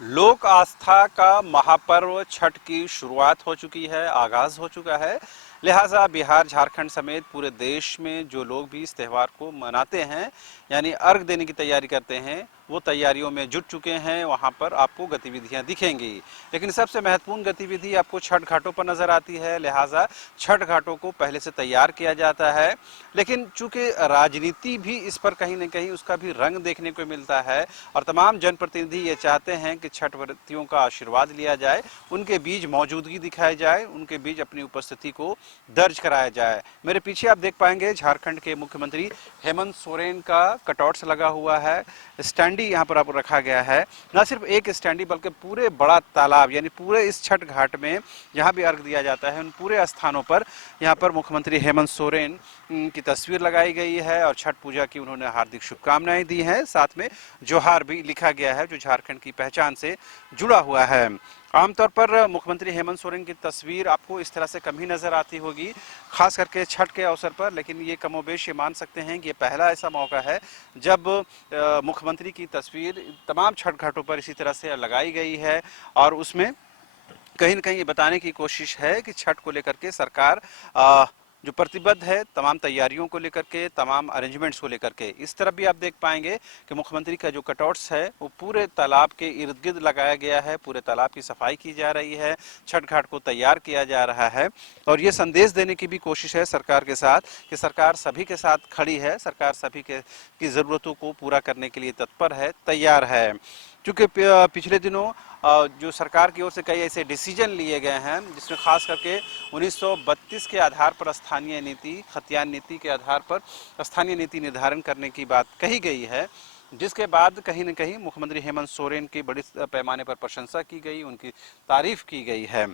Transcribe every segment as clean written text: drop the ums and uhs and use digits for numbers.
लोक आस्था का महापर्व छठ की शुरुआत हो चुकी है, आगाज हो चुका है। लिहाजा बिहार, झारखंड समेत पूरे देश में जो लोग भी इस त्यौहार को मनाते हैं, यानी अर्घ देने की तैयारी करते हैं, वो तैयारियों में जुट चुके हैं। वहाँ पर आपको गतिविधियाँ दिखेंगी, लेकिन सबसे महत्वपूर्ण गतिविधि आपको छठ घाटों पर नजर आती है। लिहाजा छठ घाटों को पहले से तैयार किया जाता है, लेकिन चूंकि राजनीति भी इस पर कहीं न कहीं उसका भी रंग देखने को मिलता है और तमाम जनप्रतिनिधि ये चाहते हैं कि छठ व्रतियों का आशीर्वाद लिया जाए, उनके बीच मौजूदगी दिखाई जाए, उनके बीच अपनी उपस्थिति को दर्ज कराया जाए। मेरे पीछे आप देख पाएंगे झारखंड के मुख्यमंत्री हेमंत सोरेन का कटआउट्स लगा हुआ है, स्टैंडी यहाँ पर आपको रखा गया है। न सिर्फ एक स्टैंडी बल्कि पूरे बड़ा तालाब, यानी पूरे इस छठ घाट में जहाँ भी अर्घ दिया जाता है उन पूरे स्थानों पर यहाँ पर मुख्यमंत्री हेमंत सोरेन की तस्वीर लगाई गई है और छठ पूजा की उन्होंने हार्दिक शुभकामनाएं दी हैं। साथ में जोहार भी लिखा गया है जो झारखंड की पहचान से जुड़ा हुआ है। आमतौर पर मुख्यमंत्री हेमंत सोरेन की तस्वीर आपको इस तरह से कम ही नजर आती होगी, खास करके छठ के अवसर पर, लेकिन ये कमोबेश ये मान सकते हैं कि ये पहला ऐसा मौका है जब मुख्यमंत्री की तस्वीर तमाम छठ घाटों पर इसी तरह से लगाई गई है और उसमें कहीं न कहीं ये बताने की कोशिश है कि छठ को लेकर के सरकार जो प्रतिबद्ध है तमाम तैयारियों को लेकर के, तमाम अरेंजमेंट्स को लेकर के। इस तरफ भी आप देख पाएंगे कि मुख्यमंत्री का जो कटआउट्स है वो पूरे तालाब के इर्द गिर्द लगाया गया है, पूरे तालाब की सफाई की जा रही है, छठ घाट को तैयार किया जा रहा है और ये संदेश देने की भी कोशिश है सरकार के साथ कि सरकार सभी के साथ खड़ी है, सरकार सभी की ज़रूरतों को पूरा करने के लिए तत्पर है, तैयार है। क्योंकि पिछले दिनों जो सरकार की ओर से कई ऐसे डिसीजन लिए गए हैं जिसमें खास करके 1932 के आधार पर स्थानीय नीति, खतियान नीति के आधार पर स्थानीय नीति निर्धारण करने की बात कही गई है, जिसके बाद कहीं न कहीं मुख्यमंत्री हेमंत सोरेन की बड़ी पैमाने पर प्रशंसा की गई, उनकी तारीफ की गई है।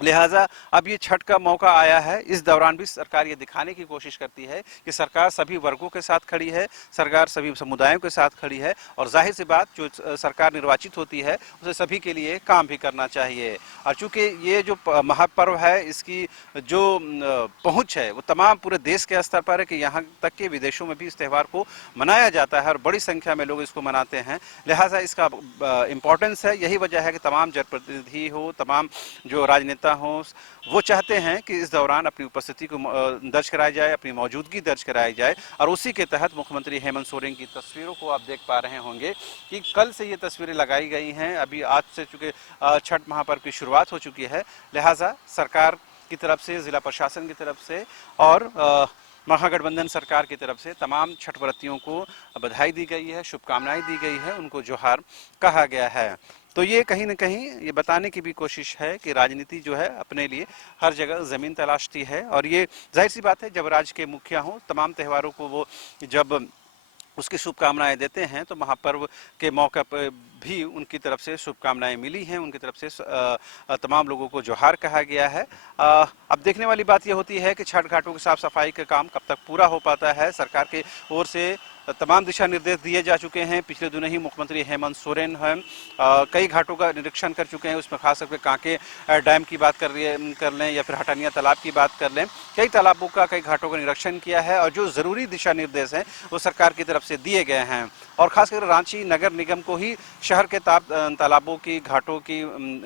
लिहाजा अब ये छठ का मौका आया है, इस दौरान भी सरकार ये दिखाने की कोशिश करती है कि सरकार सभी वर्गों के साथ खड़ी है, सरकार सभी समुदायों के साथ खड़ी है और जाहिर सी बात जो सरकार निर्वाचित होती है उसे सभी के लिए काम भी करना चाहिए। और चूँकि ये जो महापर्व है इसकी जो पहुँच है वो तमाम पूरे देश के स्तर पर है कि यहाँ तक कि विदेशों में भी इस त्यौहार को मनाया जाता है और बड़ी संख्या में लोग इसको मनाते हैं। लिहाजा इसका इम्पोर्टेंस है, यही वजह है कि तमाम जनप्रतिनिधि हो, तमाम जो राजनेता हो, वो चाहते हैं कि इस दौरान अपनी उपस्थिति को दर्ज कराई जाए, अपनी मौजूदगी दर्ज कराई जाए और उसी के तहत मुख्यमंत्री हेमंत सोरेन की तस्वीरों को आप देख पा रहे होंगे कि कल से ये तस्वीरें लगाई गई हैं। अभी आज से चूंकि छठ महापर्व की शुरुआत हो चुकी है, लिहाजा सरकार की तरफ से, जिला प्रशासन की तरफ से और महागठबंधन सरकार की तरफ से तमाम छठ व्रतियों को बधाई दी गई है, शुभकामनाएं दी गई है, उनको जोहार कहा गया है। तो ये कहीं न कहीं ये बताने की भी कोशिश है कि राजनीति जो है अपने लिए हर जगह ज़मीन तलाशती है और ये जाहिर सी बात है जब राज्य के मुखिया हों, तमाम त्योहारों को वो जब उसकी शुभकामनाएं देते हैं तो महापर्व के मौके पर भी उनकी तरफ से शुभकामनाएं मिली हैं, उनकी तरफ से तमाम लोगों को जोहार कहा गया है। अब देखने वाली बात यह होती है कि छठ घाटों की साफ सफाई का काम कब तक पूरा हो पाता है। सरकार की ओर से तमाम दिशा निर्देश दिए जा चुके हैं। पिछले दिनों ही मुख्यमंत्री हेमंत सोरेन हैं कई घाटों का निरीक्षण कर चुके हैं, उसमें खास करके कांके डैम की बात कर लें या फिर हटानिया तालाब की बात कर लें, कई तालाबों का, कई घाटों का निरीक्षण किया है और जो ज़रूरी दिशा निर्देश हैं वो सरकार की तरफ से दिए गए हैं और खासकर रांची नगर निगम को ही शहर के तालाबों की, घाटों की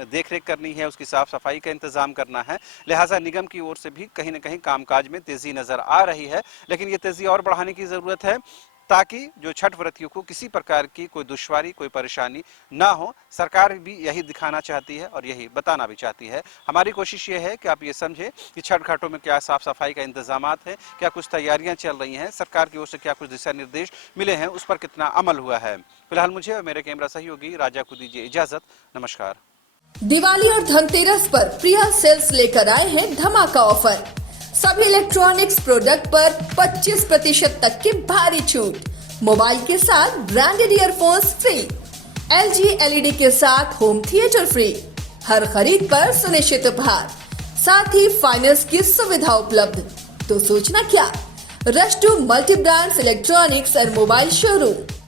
देखरेख करनी है, उसकी साफ सफाई का इंतजाम करना है। लिहाजा निगम की ओर से भी कहीं न कहीं कामकाज में तेजी नजर आ रही है, लेकिन ये तेजी और बढ़ाने की जरूरत है ताकि जो छठ व्रतियों को किसी प्रकार की कोई दुश्वारी, कोई परेशानी ना हो। सरकार भी यही दिखाना चाहती है और यही बताना भी चाहती है। हमारी कोशिश ये है कि आप ये समझें कि छठ घाटों में क्या साफ सफाई का इंतजामात है, क्या कुछ तैयारियां चल रही हैं, सरकार की ओर से क्या कुछ दिशा निर्देश मिले हैं, उस पर कितना अमल हुआ है। फिलहाल मुझे और मेरे कैमरा सहयोगी राजा को दीजिए इजाजत। नमस्कार। दिवाली और धनतेरस पर प्रिया सेल्स लेकर आए हैं धमाका ऑफर। सभी इलेक्ट्रॉनिक्स प्रोडक्ट पर 25% तक की भारी छूट। मोबाइल के साथ branded earphones free, LG LED के साथ होम थिएटर फ्री, हर खरीद पर सुनिश्चित उपहार, साथ ही फाइनेंस की सुविधा उपलब्ध। तो सोचना क्या, rush to multi brands electronics और मोबाइल शोरूम।